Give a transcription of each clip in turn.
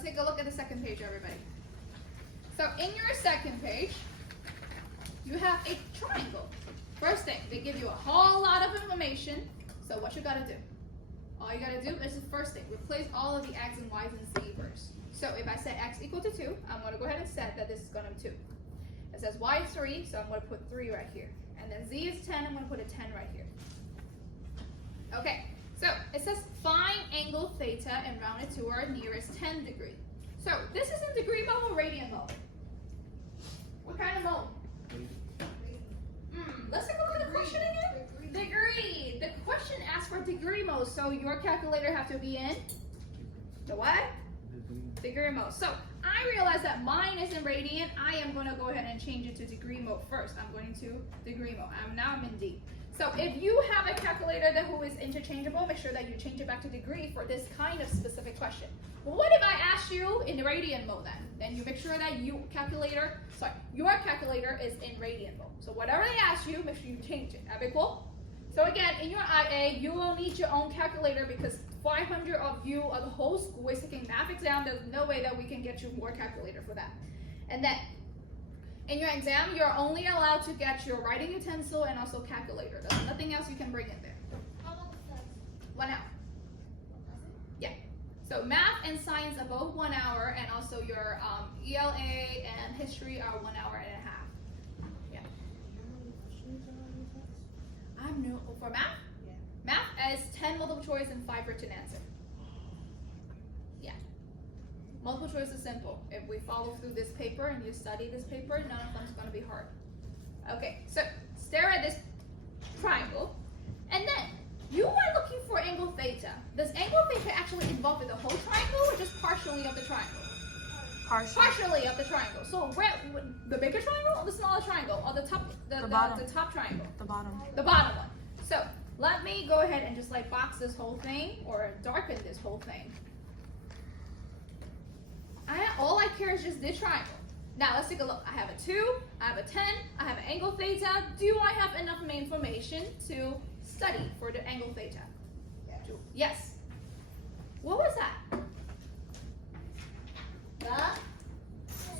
let's take a look at the second page, everybody. So in your second page, you have a triangle. First thing, they give you a whole lot of information. So what you gotta do? All you gotta do is the first thing, replace all of the x and y's in z first. So if I set x equal to 2, I'm gonna go ahead and set that this is gonna be 2. It says y is 3, so I'm gonna put 3 right here. And then z is 10, I'm gonna put a 10 right here. Okay, so it says find angle theta and round it to our nearest 10 degree. So this is in degree mode or radian mode? What kind of mode? Let's take a look at the question again. Degree. The question asks for degree mode, so your calculator have to be in the what? Degree mode. So I realize that mine is in radian. I am going to go ahead and change it to degree mode first. I'm going to degree mode. Now I'm in D. So if you have a calculator who is interchangeable, make sure that you change it back to degree for this kind of specific question. Well, what if I asked you in radian mode then? Then you make sure that your calculator is in radian mode. So whatever they ask you, make sure you change it. That be cool? So again, in your IA, you will need your own calculator because 500 of you of the whole school is taking math exam. There's no way that we can get you more calculator for that. And then in your exam, you're only allowed to get your writing utensil and also calculator. There's nothing else you can bring in there. How long is that? 1 hour. Yeah. So math and science are both 1 hour, and also your ELA and history are 1 hour and a half. Yeah. I'm new for math. Yeah. Math is 10 multiple choice and 5 written answer. Yeah. Multiple choice is simple. If we follow through this paper and you study this paper, none of them is going to be hard. Okay, so stare at this triangle, and then you are looking for angle theta. Does angle theta actually involve in the whole triangle or just partially of the triangle? Partially of the triangle. So where the bigger triangle or the smaller triangle or the top the top triangle? The bottom. The bottom one. So let me go ahead and just like box this whole thing or darken this whole thing. All I care is just this triangle. Now let's take a look. I have a 2, I have a 10, I have an angle theta. Do I have enough information to study for the angle theta? Yes. What was that? The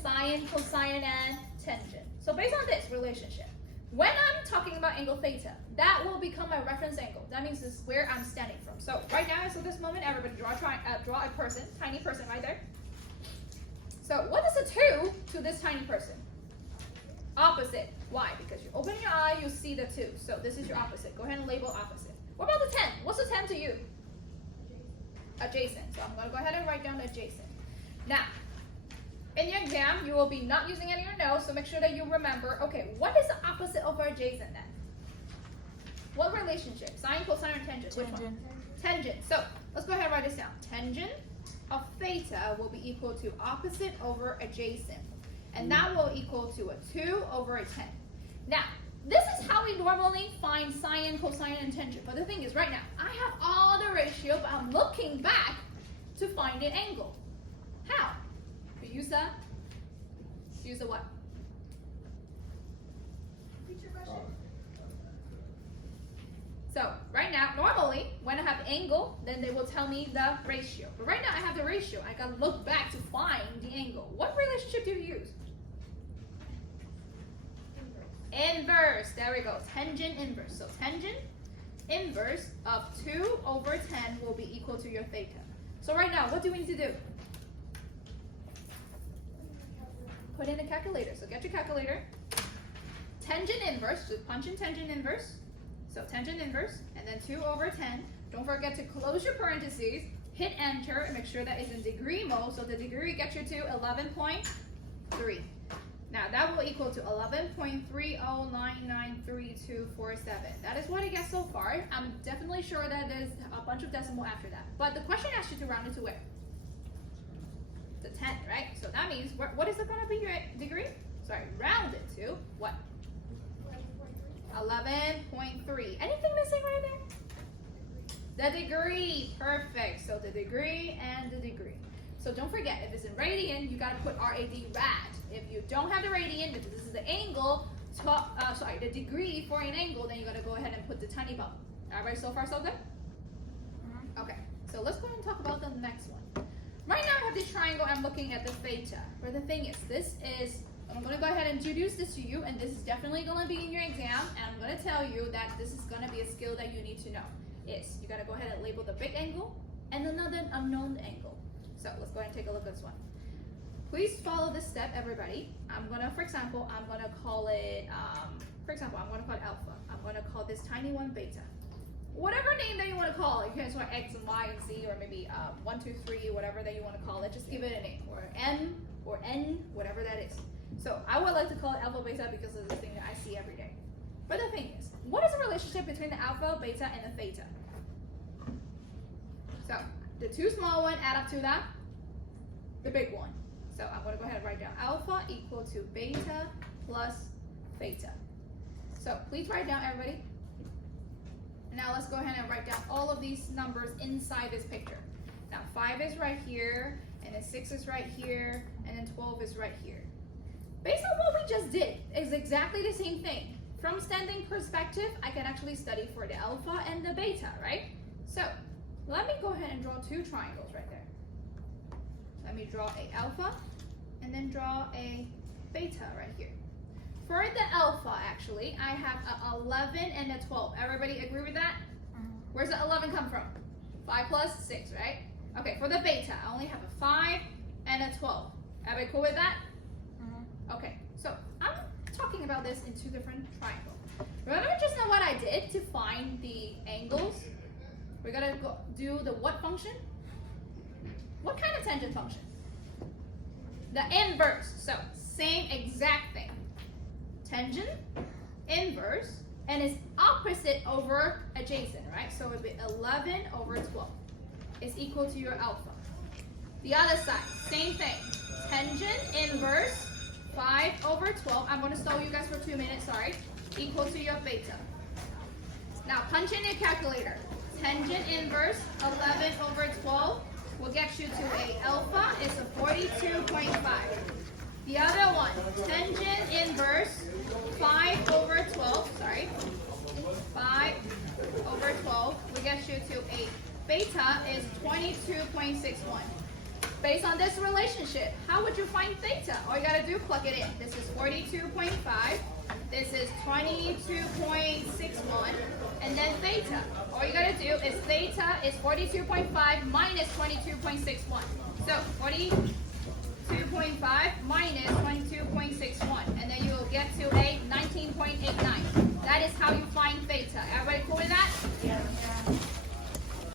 sine, cosine, and tangent. So based on this relationship, when I'm talking about angle theta, that will become my reference angle. That means this is where I'm standing from. So right now, so this moment, everybody draw a person, tiny person right there. So what is a 2 to this tiny person? Opposite. Why? Because you open your eye, you see the 2. So this is your opposite. Go ahead and label opposite. What about the 10? What's the 10 to you? Adjacent. So I'm going to go ahead and write down adjacent. Now, in your exam, you will be not using any of your notes, so make sure that you remember, okay, what is the opposite of our adjacent then? What relationship? Sine, cosine, or tangent? Which one? Tangent. So let's go ahead and write this down. Tangent of theta will be equal to opposite over adjacent. And that will equal to a 2 over a 10. Now, this is how we normally find sine, cosine, and tangent. But the thing is, right now, I have all the ratio, but I'm looking back to find an angle. How? We use the what? So right now, normally, when I have angle, then they will tell me the ratio. But right now, I have the ratio. I gotta look back to find the angle. What relationship do you use? Inverse. There we go. Tangent inverse. So tangent inverse of 2 over 10 will be equal to your theta. So right now, what do we need to do? Put in a calculator. So get your calculator. Tangent inverse. Just punch in tangent inverse. So tangent inverse, and then 2 over 10. Don't forget to close your parentheses, hit enter, and make sure that it's in degree mode. So the degree gets you to 11.3. Now that will equal to 11.3099347. That is what it gets so far. I'm definitely sure that there's a bunch of decimal after that. But the question asks you to round it to where? The 10, right? So that means, what is it going to be your degree? Sorry, round it to what? 11.3. Anything missing right there? The degree. Perfect. So the degree and the degree. So don't forget, if it's in radian, you got to put RAD, rad. If you don't have the radian, if this is the angle, the degree for an angle, then you got to go ahead and put the tiny bubble. All right, so far so good? Okay, so let's go ahead and talk about the next one. Right now I have this triangle, I'm looking at the theta. But the thing is, I'm going to go ahead and introduce this to you, and this is definitely going to be in your exam, and I'm going to tell you that this is going to be a skill that you need to know. You got to go ahead and label the big angle and another unknown angle. So let's go ahead and take a look at this one. Please follow this step, everybody. For example, I'm going to call it alpha. I'm going to call this tiny one beta. Whatever name that you want to call it, you can call it X and Y and Z, or maybe 1, 2, 3, whatever that you want to call it. Just give it a name, or M, or N, whatever that is. So I would like to call it alpha beta because it's the thing that I see every day. But the thing is, what is the relationship between the alpha, beta, and the theta? So the two small ones add up to the big one. So I'm going to go ahead and write down alpha equal to beta plus theta. So please write down, everybody. Now let's go ahead and write down all of these numbers inside this picture. Now 5 is right here, and then 6 is right here, and then 12 is right here. Based on what we just did, it's exactly the same thing. From standing perspective, I can actually study for the alpha and the beta, right? So let me go ahead and draw 2 triangles right there. Let me draw a alpha and then draw a beta right here. For the alpha, actually, I have a 11 and a 12. Everybody agree with that? Where's the 11 come from? 5 plus 6, right? Okay, for the beta, I only have a 5 and a 12. Everybody cool with that? Okay, so I'm talking about this in 2 different triangles. Remember just now what I did to find the angles? We're gonna do the what function? What kind of tangent function? The inverse. So same exact thing. Tangent, inverse, and it's opposite over adjacent, right? So it would be 11 over 12 is equal to your alpha. The other side, same thing. Tangent, inverse, 5 over 12. I'm going to stall you guys for 2 minutes, sorry. Equal to your beta. Now punch in your calculator. Tangent inverse, 11 over 12 will get you to a alpha. It's a 42.5. The other one, tangent inverse, 5 over 12, sorry. 5 over 12 will get you to a beta is 22.61. Based on this relationship, how would you find theta? All you gotta do, plug it in. This is 42.5, this is 22.61, and then theta. All you gotta do is theta is 42.5 minus 22.61. So 42.5 minus 22.61, and then you will get to a 19.89. That is how you find theta. Everybody cool with that? Yeah.